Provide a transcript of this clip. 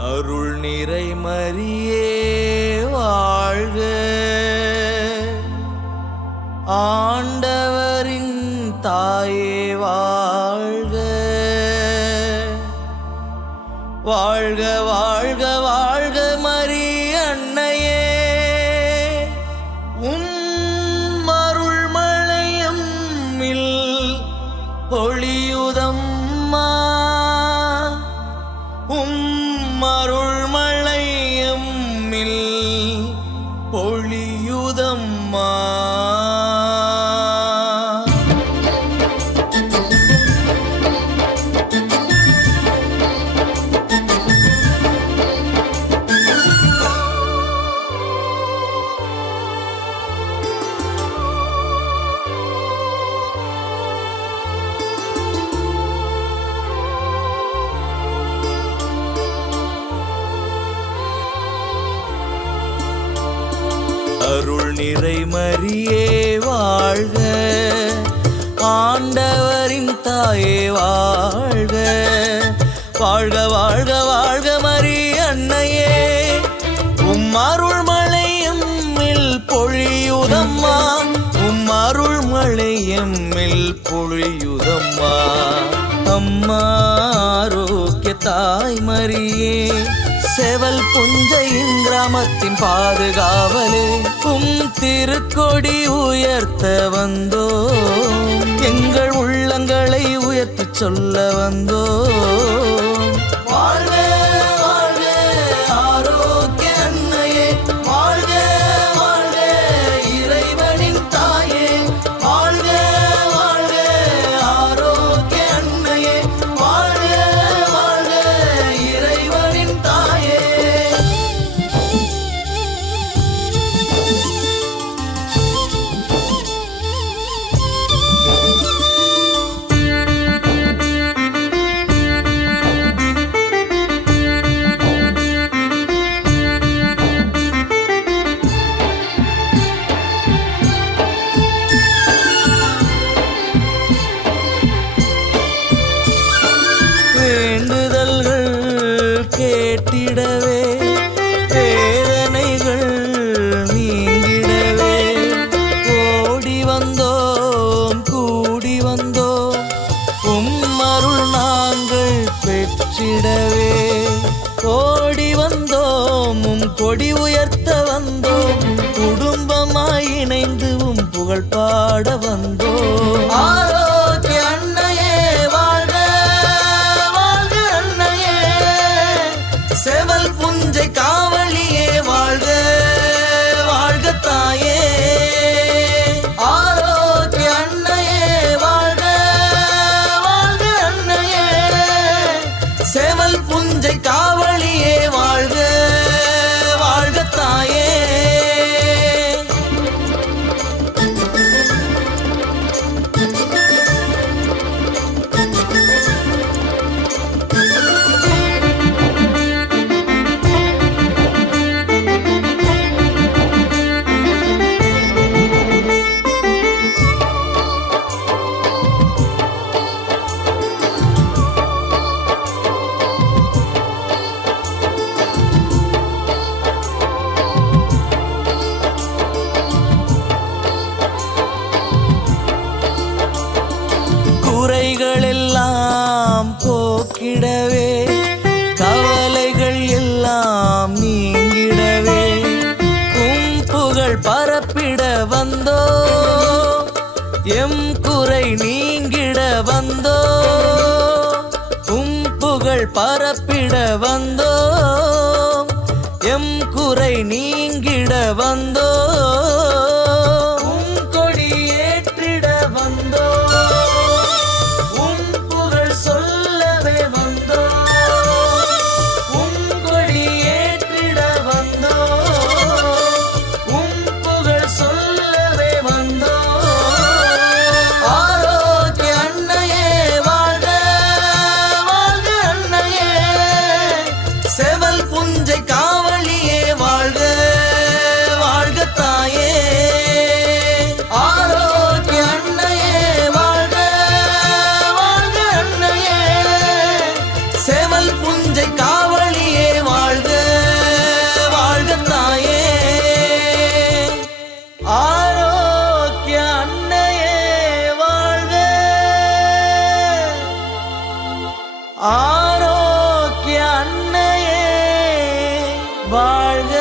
அருள் நிறை மரியே வாழ்க. ஆண்டவரின் தாயே வாழ்க. வாழ்க வாழ்க வாழ்க மரி அன்னையே, அருள் மழையும் பொழியுதம்மா. அருள் மழையும் பொழியுதம்மா. அருள் நிறை மரியே வாழ்க. ஆண்டவரின் தாயே வாழ்க. வாழ்க வாழ்க வாழ்க மரி அன்னையே, அருள் மழையும் பொழியுதம்மா. அருள் மழையும் பொழியுதம்மா. அம்மா ஆரோக்கிய தாய் மரியே, செவல் புஞ்சையின் கிராமத்தின் பாதுகாவலே, திருக்கொடி உயர்த்த வந்தோ. எங்கள் உள்ளங்களை உயர்த்தி சொல்ல வந்தோ. வாழ்க வாழ்க ஆரோக்கிய அன்னையே, வாழ்க வாழ்க இறைவனின் தாயே, வாழ்க வாழ்க ஆரோக்கிய அன்னையே, வாழ்க வாழ்க இறைவனின் தாயே. வேண்டுதல்கள் கேட்டிடவே, வேதனைகள் நீங்கிடவே, ஓடி வந்தோம் கூடி வந்தோம், அருள் நாங்கள் பெற்றிடவே. ஓடி வந்தோம் கொடி உயர்த்த வந்தோம், குடும்பமாய் இணைந்து புகழ் பாட வந்தோம். ஆரோக்கிய அன்னையே வாழ்க. செவல் புஞ்சை காவலியே வாழ்க. வாழ்க தாயே. ஆரோக்கிய அன்னையே வாழ்க. வாழ்க அன்னையே, செவல் புஞ்சை காவலியே வாழ்க. வாழ்க தாயே. குறைகள் எல்லாம் போக்கிடவே, கவலைகள் எல்லாம் நீங்கிடவே, புகழ் பரப்பிட வந்தோ. எம் குறை நீங்கிட வந்தோ. புகழ் பரப்பிட வந்தோ. எம் குறை நீங்கிட வந்தோ. கொடி ஏற்றிட வந்தோ. சொல்லவே வந்தோ. கொடி ஏற்றிட வந்தோ. புகழ் சொல்லவே வந்தோ. ஆரோக்கிய அன்னையே வாழ்க. வாழ்க அன்னையே, செவல் புஞ்சை காவலியே வாழ்க. வாழ்க தாயே. ஆரோக்கிய அன்னையே வாழ்க. வாழ்க அன்னையே, செவல் புஞ்சை காவலியே வாழ்க. வாழ்க